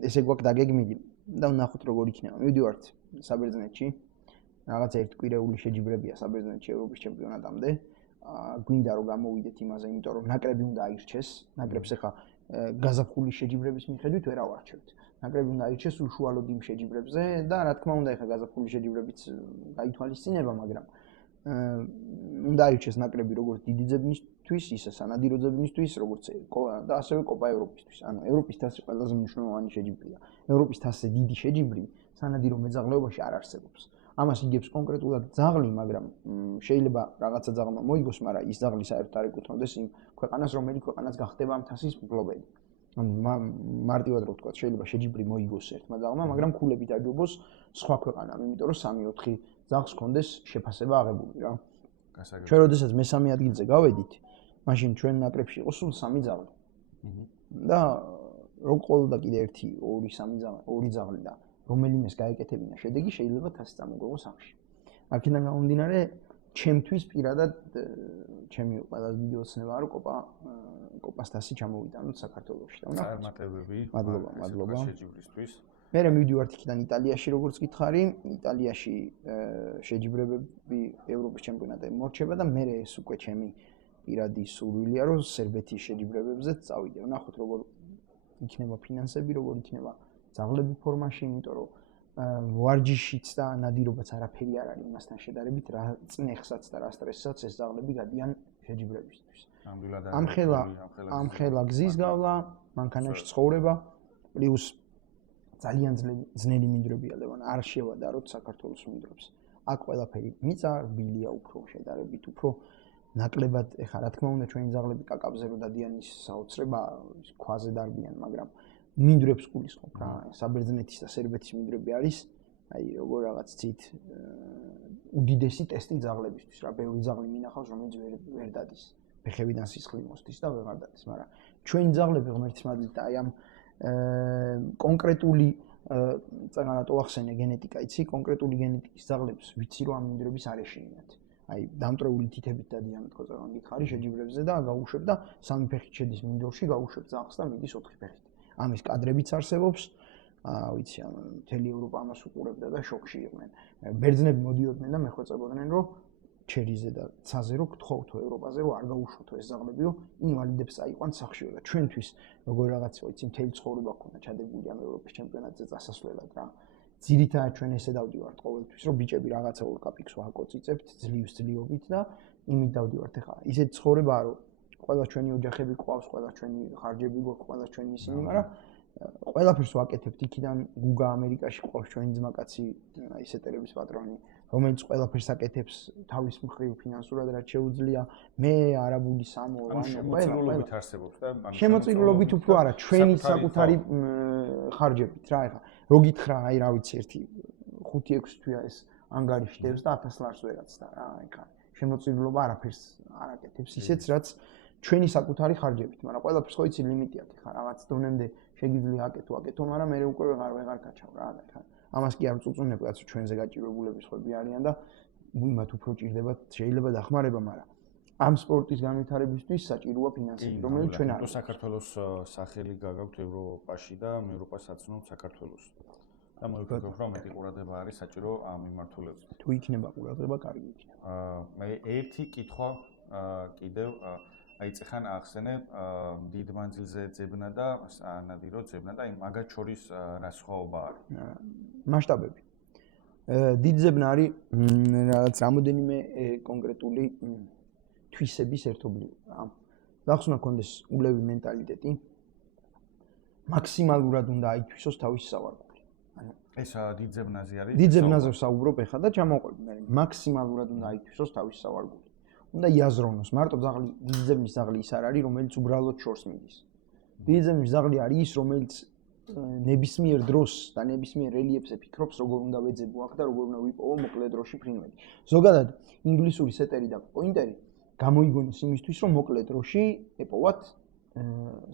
ესე გვაქვს დაგეგმილი და ვნახოთ როგორ იქნება მივდივართ საბერძნეთში რაღაც ერთკვირეული შეჯიბრებია საბერძნეთში ევროპის ჩემპიონატამდე გვინდა რომ გამოვიდეთ იმაზე იმიტომ რომ ნაკრები უნდა აირჩეს ნაკრებს ახლა გაზაფხულის შეჯიბრების მიხედვით ვერ ავარჩევთ ნაკრები უნდა აირჩეს უშუალოდ იმ შეჯიბრებზე და რა თქმა უნდა ახლა გაზაფხულის შეჯიბრებიც გაითვალისწინება მაგრამ უნდა აირჩეს ნაკრები როგორც დიდი ძებნისთვის ისე სანადირო ძებნისთვის როგორც და ასევე კოპა ევროპისთვის ანუ ევროპის თასი ყველაზე მნიშვნელოვანი შეჯიბრია ევროპის თასზე დიდი შეჯიბრი სანადირო მეძაღლეობაში არ არსებობს ამას იგებს კონკრეტულად ძაღლი მაგრამ შეიძლება რაღაცა ძაღლმა მოიგოს მაგრამ ის ძაღლი საერთოდ არ ეკუთვნოდეს იმ ქვეყანას რომელიც ქვეყანას გახდება ამ თასის მფლობელი ანუ მარტივად რო ვთქვა შეიძლება შეჯიბრი მოიგოს ერთმა ძაღლმა მაგრამ ქულებით დაჯობოს სხვა ქვეყანამ იმიტომ რომ 3-4 ძაღლს კონდეს შეფასება აღებული რა ჩვენ როდესაც მესამე ადგილზე გავედით მაშინ ჩვენ ნაკრებში იყო სულ 3 ძაღლი და რო ყოლოდა კიდე 1-2-3 ძაღლი და რომელიმეს გაეკეთებინა შედეგი შეიძლება თასი წამოგვეღო სამში. აქედან გამომდინარე, ჩემთვის პირადად ჩემი ყველაზე დიდი ოცნება არის კოპას თასი ჩამოვიტანოთ საქართველოში და წარმატებები. მადლობა. შეჯიბრისთვის. მე მივდივართ იქიდან იტალიაში როგორც გითხარი, იტალიაში შეჯიბრებები ევროპის ჩემპიონატზე მორჩება და მე ეს უკვე ჩემი პირადი სურვილია რომ სერბეთის შეჯიბრებებზეც წავიდე. ვნახოთ როგორ იქნება ფინანსები, როგორ იქნება ძაღლები ფორმაში, იმიტომ რომ ვარჯიშიც და ნადირობაც არაფერი არ არის იმასთან შედარებით, რა წნეხსაც და რა სტრესსაც ეს ძაღლები გადიან შეჯიბრებისთვის. ამ ხელა გზის გავლა, მანქანაში ცხოვრება, პლუს ძალიან ძნელი მინდვრებია ლევან, არ შევადაროთ საქართველოს მინდვრებს. აქ ყველაფერი მიწა, რბილია უფრო შედარებით, უფრო ნაკლებად, ეხლა რა თქმა უნდა ჩვენი ძაღლები კაკაბზე რო დადიან ის საოცრება, ქვაზე დარბიან, მაგრამ მინდვრებს გულისხმობ რა, საბერძნეთის და სერბეთის მინდვრები არის, აი როგორ რაღაც ცით უდიდესი ტესტი ძაღლებისთვის რა, ბევრი ძაღლი მინახავს, რომელიც ვერ დადის. ფეხებიდან სისხლი მოსდის და ვეღარ დადის, მაგრამ ჩვენი ძაღლები ღმერთის მადლით აი ამ კონკრეტული წაგანატო ახსენე გენეტიკა იცი, კონკრეტული გენეტიკის ძაღლებს ვიცი რომ ამ მინდვრების არ ეშინიათ. აი დამტრეული თითებით დადიან თქო ზოგან გითხარი შეჯიბრებზე და გაუშვებ და 3 ფეხით შედის მინდვრში, გაუშვებ ძაღლს და მიდის 4 ფეხით. ამის კადრებიც არსებობს. ვიცი, მთელი ევროპა ამას უყურებდა და შოკში იყვნენ. ბერძნები მოდიოდნენ და მეხვეწებოდნენ, რომ ჩერიზე და ცაზე რო გთხოვთო ევროპაზე, რომ არ გაუშვოთო ეს ძაღლებიო, ინვალიდებს აიყვან სახშიო და ჩვენთვის როგორ რაღაცა ვიცი, მთელი ცხოვრება ქონდა ჩადებული ამ ევროპის ჩემპიონატზე წასასვლელად რა. ძირითადად ჩვენ ესე დავდივართ ყოველთვის, რომ ბიჭები რაღაცა ორ კაპიკს ვაკოწიწებთ ძლივს ძლივობით და იმით დავდივართ ახლა. ისეთ ცხოვრებაა, რომ ყველა ჩვენი ოჯახები ყავს, ყველა ჩვენი ხარჯები გვაქვს, ყველა ჩვენი ისინი, მაგრამ ყველაფერს ვაკეთებთ. იქიდან გუგა ამერიკაში ყავს ჩვენი ძმაკაცი, ისეტერების პატრონი, რომელიც ყველაფერს აკეთებს თავის მხრივ ფინანსურად, რაც შეუძლია. მე არაბული სამოა, შემოწირულობით არსებობს და შემოწირულობით უფრო არა, ჩვენი საკუთარი ხარჯებით რა, ეხლა რო გითხრა, აი რა ვიცი, ერთი 5-6 თვია ეს ანგარიშდებს და 1000 ლარს ვერაცდა რა, ეხლა შემოწირულობა არაფერს არ აკეთებს, ისეც რაც ჩვენი საკუთარი ხარჯებით, მაგრამ ყველაფერს ხო იცი ლიმიტი აქვს, ეხლა რაღაც დონემდე შეგიძლია აკეთო, მაგრამ მე უკვე ვეღარ გაჩავ რა, ეხლა ამას კი არ წუწუნებ, რაც ჩვენზე გაჭირებულები ხები არიან და იმათ უფრო ჭირდებათ, შეიძლება დახმარება, მაგრამ ამ სპორტის განვითარებისთვის საჭიროა ფინანსები, რომელიც ჩვენ არ აქვს. საქართველოს სახელი გაგაქვთ ევროპაში და ევროპასაც ცნობთ საქართველოს. და მოვიფიქროთ, რომ მეტი ყურადღება არის საჭირო ამ მიმართულებით. თუ იქნება ყურადღება, კარგი იქნება. მე ერთი კითხვა კიდევ აი წეხან ახსენე დიდ მანძილზე ძებნა და სანადირო ძებნა და აი მაგათ შორის რა სხვაობა არის? მასშტაბები. დიდ ძებნა არის რაღაც რამოდენიმე კონკრეტული თვისების ერთობლივი. დახსნა კონდეს ულევი მენტალიტეტი. მაქსიმალურად უნდა აითვისოს თავისი სავარგული. ეს დიდ ძებნაზე არის? დიდ ძებნაზე ვსაუბრობ ახლა და ჩამოვყვები მე. მაქსიმალურად უნდა აითვისოს თავისი სავარგული. უნდა იაზროვნოს. მარტო ძაღლი, დიდი ძებნის ძაღლი ის არ არის, რომელიც უბრალოდ შორს მიდის. დიდი ძებნის ძაღლი არის ის, რომელიც ნებისმიერ დროს და ნებისმიერ რელიეფზე ფიქრობს, როგორ უნდა ვეძებო აქ და როგორ უნდა ვიპოვო მოკლე დროში ფრინველი. ზოგადად ინგლისური სეტერი და პოინტერი გამოიგონეს იმისთვის, რომ მოკლე დროში ეპოვათ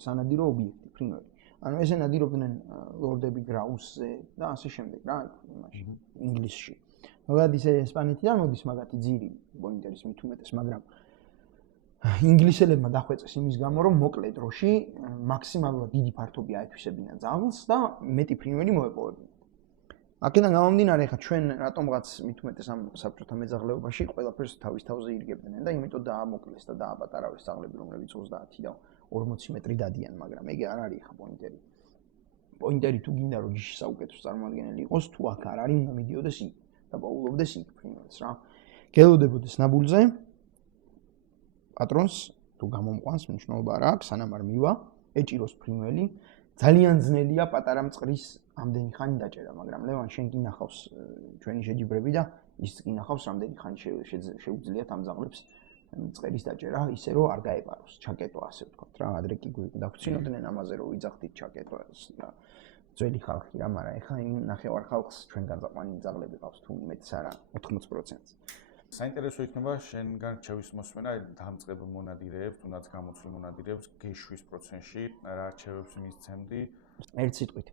სანადირო ობიექტი ფრინველი. ანუ ესე ნადირობდნენ ლორდები გრაუსზე და ასე შემდეგ რა, იმაში ინგლისში. ზოგადად ისე ესპანეთიდან მოდის მაგათი ძირი პოინტერის მით უმეტეს, მაგრამ ინგლისელებმა დახვეწეს იმის გამო, რომ მოკლე დროში მაქსიმალურად დიდი ფართობი აეთვისებინათ ძაღლს და მეტი ფრინველი მოეპოვებინათ. აქედან გამომდინარე, ხა ჩვენ რატომღაც მით უმეტეს ამ საბჭოთა მეძაღლეობაში ყველაფერს თავის თავზე ირგებდნენ და იმიტომ დაამოკლეს და დააპატარავეს ძაღლები, რომლებიც 30 და 40 მეტრი დადიან, მაგრამ ეგ არ არის ხა პოინტერი. პოინტერი თუ გინდა რომ ჯიშის საუკეთესო წარმოადგენელი იყოს, თუ აქ არ არის, უნდა მიდიოდეს იქ და პაულობდეს იქ ფრინველს რა. გელოდებოდეს ნაბულზე პატრონს თუ გამომყვანს მნიშვნელობა არ აქვს, სანამ არ მივა, ეჭიროს ფრინველი. ძალიან ძნელია პატარა მწყრის ამდენი ხანი დაჭერა, მაგრამ ლევან შენ კი ნახავს ჩვენი შეჯიბრები და ის კი ნახავს რამდენი ხანი შეუძლიათ ამ ძაღლებს მწყერის დაჭერა, ისე რომ არ გაეპაროს, ჩაკეტო ასე ვთქვათ რა, ადრე კი დაგვცინოდნენ ამაზე რომ ვიძახდით ჩაკეტოს და ძველი ხალხი რა, მაგრამ ეხლა იმ ნახევარ ხალხს ჩვენ განზაყვანილი ძაღლები ყავს თუ მეტს არა 80%-ს. საინტერესო იქნება შენგან რჩევის მოსმენა დამწყებ მონადირეებს, თუნდაც გამოცვლ მონადირეებს გეშვის პროცესში რა რჩევებს მისცემდი? ერთ სიტყვით.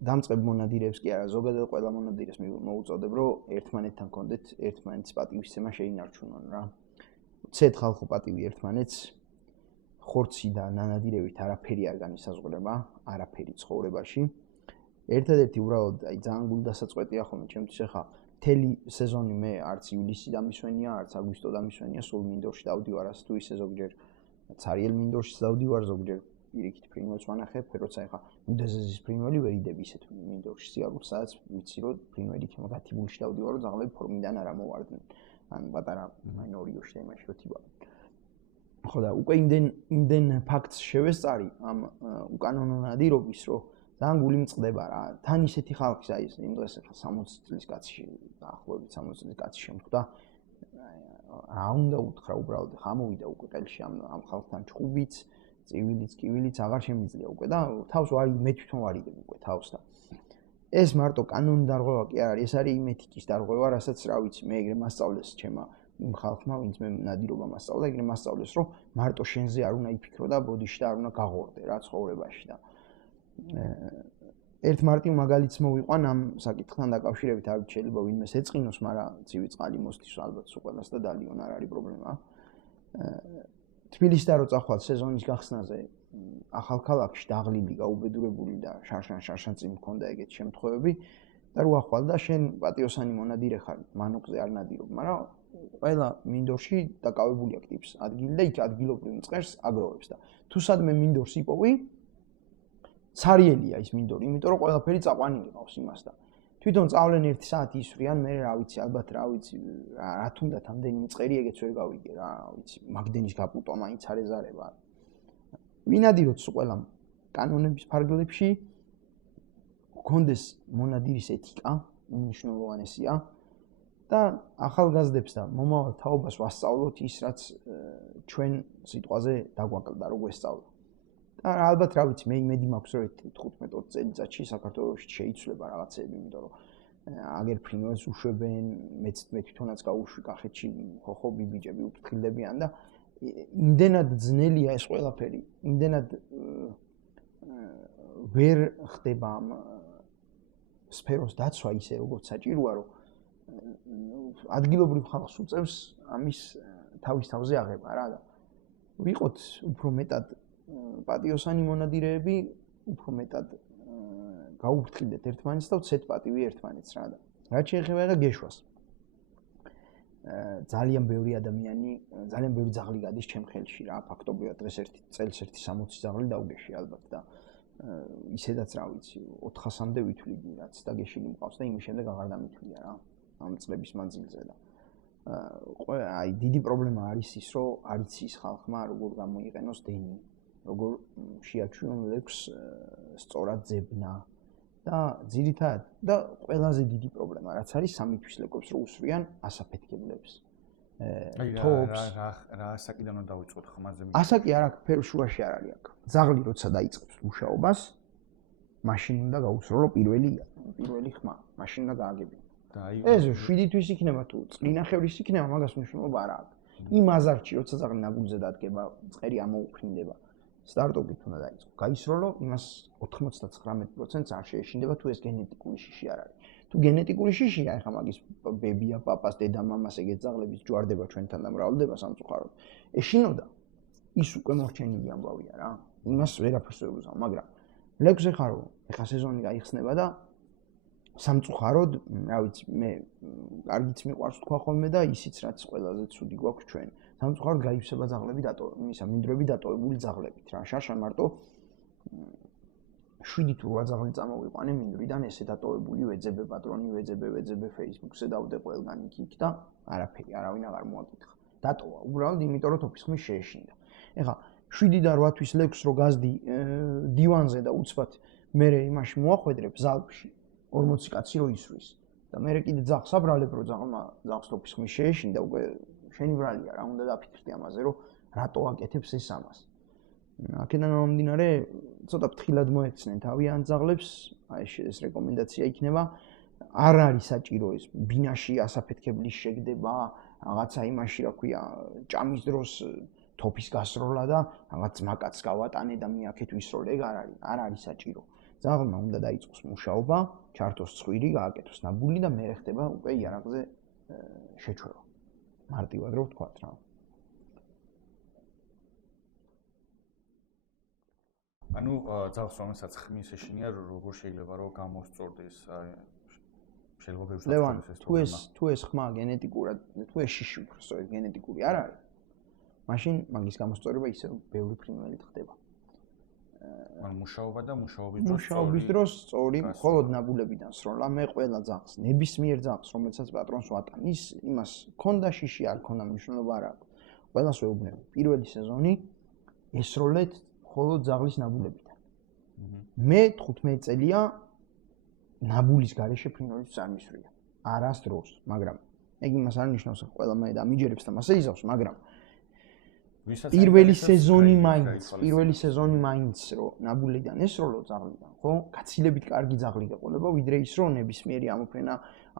დამწყებ მონადირეებს კი არა, ზოგადად ყველა მონადირეს მოუწოდებ, რომ ერთმანეთთან კონდეთ ერთმანეთის პატივისცემა შეინარჩუნონ რა. ცეთ ხალხო პატივი ერთმანეთს, ხორცი და ნანადირებით არაფერი არ განისაზღვრება, არაფერი ცხოვრებაში. ერთადერთი უბრალოდ აი ძალიან გულდასაწყვეტია ხოლმე ჩემთვის ახლა მთელი სეზონი მე არც ივლისი დამისვენია, არც აგვისტო დამისვენია, სულ მინდორში დავდივარ, ასე თუ ისე ზოგჯერ ცარიელ მინდორში დავდივარ, ზოგჯერ პირიქით ფრინველს ვანახებ, როცა ახლა უდეზეზის ფრინველი ვერ იდები ისეთ მინდორში სიარულს, სადაც ვიცი რომ ფრინველი იქნება გათიბულში დავდივარ, რომ ძაღლები ფორმიდან არ ამოვარდნენ. ან პატარა მაინორიოში და იმაში რომ თიბა. ხო და უკვე იმდენ ფაქტს შევესწარი ამ უკანონო ნადირობის, რომ ძალიან გული მწყდება რა. თან ისეთი ხალხი აი იმ დღეს ახლა 60 წლის კაცი დაახლოებით 60 წლის კაცი შემხვდა. რა უნდა უთხრა უბრალოდ ხამოვიდა უკვე ყელში ამ ხალხთან ჭუბიც, წივილიც, კივილიც აღარ შემიძლია უკვე და თავს მე თვითონ ვარიდებ უკვე თავს და ეს მარტო კანონი დარღვევა კი არ არის, ეს არის იმ ეთიკის დარღვევა, რასაც რა ვიცი, მე ეგრე მასწავლეს ჩემმა იმ ხალხმა, ვინც მე ნადირობა მასწავლა, ეგრე მასწავლეს, რომ მარტო შენზე არ უნდა იფიქრო და ბოდიში და არ უნდა გაღორდე რა ცხოვრებაში და ერთ მარტივ მაგალითს მოვიყვან ამ საკითხთან დაკავშირებით, არ ვიცი შეიძლება ვინმეს ეწყინოს, მაგრამ ცივი წყალი მოსდის ალბათ სულ ყველას და დალიონ არ არის პრობლემა. თბილისიდან რო წახვალ სეზონის გახსნაზე ახალქალაქში დაღლილი, გაუბედურებული და შარშან წინ მქონდა ეგეთი შემთხვევები და რო ახვალ და შენ პატიოსანი მონადირე ხარ, მანოყზე არ ნადირობ, მაგრამ ყველა მინდორში დაკავებული აქვს ტიპს ადგილი და იქ ადგილობრივ მწყერს აგროვებს და თუ სადმე მინდორს იპოვი, ცარიელია ის მინდორი, იმიტომ რომ ყველაფერი წაყვანილი ყავს იმას და თვითონ წავლენ 1 საათი ისვრიან, მე რა ვიცი, ალბათ რა ვიცი, რა თუნდაც ამდენი მწყერი ეგეც ვერ გავიგე რა ვიცი, მაგდენის გაპუტვა მაინც არ ეზარება. ვინადიროთ ყველამ კანონების ფარგლებში გქონდეს მონადირის ეთიკა, უმნიშვნელოვანესია და ახალგაზრდებს და მომავალ თაობას ვასწავლოთ ის, რაც ჩვენ სიტყვაზე დაგვაკლდა, რო გვესწავლა. და ალბათ რა ვიცი, მე იმედი მაქვს, რომ 15-20 წელიწადში საქართველოში შეიცვლება რაღაცები, იმიტომ რომ აგერ ფრინველს უშვებენ, მე თვითონაც გავუშვი კახეთში, ხო ბიჭები უფრთხილდებიან და იმდენად ძნელია ეს ყველაფერი, იმდენად ვერ ხდება ამ სფეროს დაცვა ისე როგორც საჭიროა, რომ ადგილობრივ ხალხს უწევს ამის თავის თავზე აღება რა და ვიყოთ უფრო მეტად პატიოსანი მონადირეები, უფრო მეტად გაუფრთხილდეთ ერთმანეთს და ვცეთ პატივი ერთმანეთს რა და რაც შეეხება და გეშვას. ძალიან ბევრი ადამიანი, ძალიან ბევრი ძაღლი გადის ჩემ ხელში რა, ფაქტობრივად დღეს წელს 60 ძაღლი დაუგეში ალბათ და ისედაც რა ვიცი 400-მდე ვითვლიდი რაც დაგეშილი მყავს და იმის შემდეგ აღარ დამითვლია რა ამ წლების მანძილზე და აი დიდი პრობლემა არის ის რომ არ იცის ხალხმა როგორ გამოიყენოს დენი, როგორ შეაჩვიონ ლექს სწორად ძებნა და ძირითადად და ყველაზე დიდი პრობლემა რაც არის სამი თვის ლეკვებს რო უსვრიან ასაფეთქებლებს. თობს რა ასაკიდან უნდა დავიწყოთ ხმაზე? ასაკი არ აქვს, ფერშუაში არ არის აქ. ძაღლი როცა დაიწყებს მუშაობას, მაშინ უნდა გაუსრულო პირველი ხმა, მაშინ უნდა გააგებინო. ეს 7 თვის იქნება თუ წლინახევრის იქნება, მაგას მნიშვნელობა არ აქვს. იმ აზარში, როცა ძაღლი ნაგულზე დადგება, წყერი ამოუფრინდება. სტარტოპით უნდა დაიწყო. გაისროლო, იმას 99% არ შეეშინდება თუ ეს გენეტიკური შიში არ არის. თუ გენეტიკური შიშია, ეხლა მაგის ბებია, პაპას, დედა, მამას ეგეთ ძაღლების ჯვარდება ჩვენთან და მრავლდება სამწუხაროდ. ეშინოდა ის უკვე მორჩენილი ამბავია რა. იმას ვერაფერს ვერ უზავ, მაგრამ ლეკვზე ხარო, ეხლა სეზონი გაიხსნება და სამწუხაროდ, რა ვიცი, მე კარგიც მიყვარს თქვა ხოლმე და ისიც რაც ყველაზე ცუდი გვაქვს ჩვენ. სამწუხაროდ გაივსება ძაღლები მინდვრები დატოვებული ძაღლებით რა. შარშან მარტო 7 თუ 8 ძაღლი წამოვიყვანე მინდვრიდან ესე დატოვებული ვეძებე პატრონი, ვეძებე Facebook-ზე დავდე ყველგან იქ და არაფერი, არავინ აღარ მოაკითხა. დატოვა, უბრალოდ იმიტომ რომ თოფის ხმის შეეშინდა. ეხლა 7 და 8 თვის ლეკვს რო გაზდი დივანზე და უცბად მე იმაში მოახვედრებ ზალში 40 კაცი რო ისვრის და მე კიდე ძაღლს აბრალებ რო ძაღლს თოფის ხმის შეეშინდა უკვე შენი ბრალია რა უნდა დაფიქრდე ამაზე რომ რატო აკეთებს ეს ამას. აქედან მომდინარე ცოტა ფრთხილად მოეცნენ თავიანთ ძაღლებს, აი ეს რეკომენდაცია იქნება. არ არის საჭირო ეს ბინაში ასაფეთქებლის შეგდება, რაღაცა იმაში რა ქვია, ჭამის დროს თოფის გასროლა და რაღაც მაკაც გავატანე და მე აქეთ ვისროლე, ეგ არ არის საჭირო. ძაღლმა უნდა დაიწყოს მუშაობა, ჩართოს ცხვირი, გააკეთოს ნაბული და მე ხდება უკვე იარაღზე შეჩვევა. მარტივად რო ვთქვათ რა. ანუ ძაღლს რომელსაც ხმის ეშინია, როგორ შეიძლება რომ გამოსწორდეს, შეიძლება ბევრს თუ ეს ხმა გენეტიკურად, თუ ეს შიში უბრალოდ გენეტიკური არ არის, მაშინ მაგის გამოსწორება ისე ბევრი ფრინველით ხდება. ანუ მუშაობა და მუშაობის დროს სწორი, მხოლოდ ნაბულებიდან სროლა, მე ყველა ძაღლს, ნებისმიერ ძაღლს, რომელსაც პატრონს ვატან, იმას ქონდა შიში, არ ქონდა მნიშვნელობა არ აქვს. ყველას ვეუბნები, პირველი სეზონი ესროლეთ მხოლოდ ძაღლის ნაბულებიდან. მე 15 წელია ნაბულის გარეშე ფრინველს არ მისვრია. არასდროს, მაგრამ ეგ იმას არ ნიშნავს, რომ ყველა მე დამიჯერებს და მასე იზავს, მაგრამ პირველი სეზონი მაინც რომ ნაბულიდან ესროლო ძაღლიდან, ხო? გაცილებით კარგი ძაღლი გეყოლება, ვიდრე ის რომ ნებისმიერი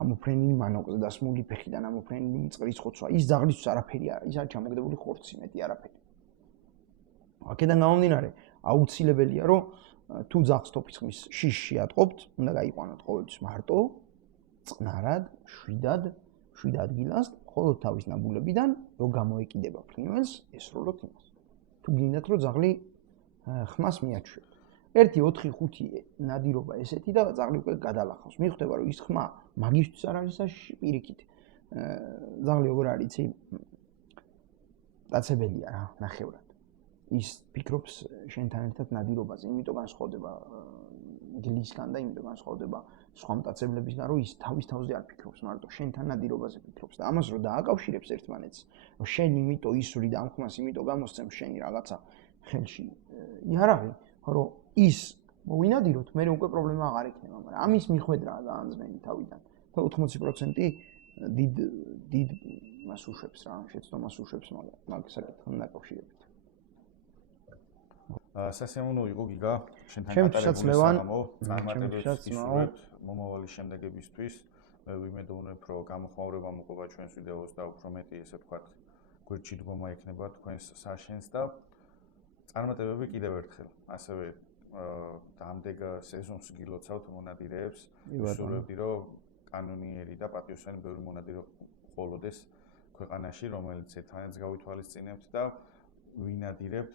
ამოფრენილი მანოყზე დასმული ფეხიდან ამოფრენილი მწყრის ხოცვა. ის ძაღლისთვის არაფერი არა, ის არის ჩამოგდებული ხორცი, მეტი არაფერი. აქედან გამომდინარე, აუცილებელია რომ თუ ძაღლს თოფის ხმის შიში ატყობთ, უნდა გაიყვანოთ ყოველთვის მარტო, წყნარად, შვიდად ადგილას, მხოლოდ თავის ნაბულებიდან, რომ გამოეკიდება ფრინველს, ესროლოთ იმას. თუ გინდათ რომ ძაღლი ხმას მიაჩვიოთ. 1-4-5 ნადირობა ესეთი და ძაღლი უკვე გადალახავს. მიხვდება რომ ის ხმა მაგისთვის არ არის საშიში პირიქით. ძაღლი როგორ არის, იცი? დაცებელია რა, ნახევრად. ის ფიქრობს შენთან ერთად ნადირობაზე, იმიტომ განსხვავდება გლისგან და იმიტომ განსხვავდება სხვა მტაცებლებისგან, რომ ის თავის თავზე არ ფიქრობს, მარტო შენთან ნადირობაზე ფიქრობს და ამას რომ დააკავშირებს ერთმანეთს, რომ შენ იმიტომ ისური დამხმას, იმიტომ გამოსცემ შენი რაღაცა ხელში იარაღი, რომ ის მოვინადიროთ, მე უკვე პრობლემა აღარ იქნება, მაგრამ ამის მიხვედრაა გაანძმენი თავიდან. და 80% დიდ მას უშვებს რა, შეცდომას უშვებს მაგ საკითხთან დაკავშირებით. სასიამოვნო იყო გიგა, შენთან ჩემთვისაც გატარებული ლევან, საღამო, წარმატებებს ჩემთვისაც გისურვებთ მომავალი შემდეგებისთვის. მე ვიმედოვნებ, რომ გამოხმაურება მოყვება ჩვენს ვიდეოს და უფრო მეტი, ესე ვთქვათ, გვერდში დგომა ექნება თქვენს საშენს და წარმატებები კიდევ ერთხელ. ასევე დამდეგ სეზონს გილოცავთ მონადირეებს. ვისურვებდი, რომ კანონიერი და პატიოსანი ბევრი მონადირე ყოლოდეს ქვეყანაში, რომელიც ერთმანეთს გავითვალისწინებთ და ვინადირებთ,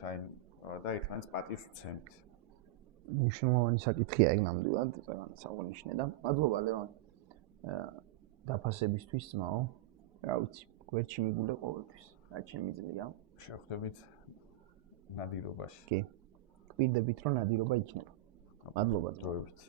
და ერთმანეთს პატივს ვცემთ. მნიშვნელოვანი საკითხია ეგ ნამდვილად, ყველგან საღვნიშნე და მადლობა ლევან დაფასებისთვის ძმაო. რა ვიცი, გვერდში მიგულე ყოველთვის. რა შემიძლია. შევხვდებით ნადირობაში. კი. გვირდებით რომ ნადირობა იქნება. მადლობა დროებით.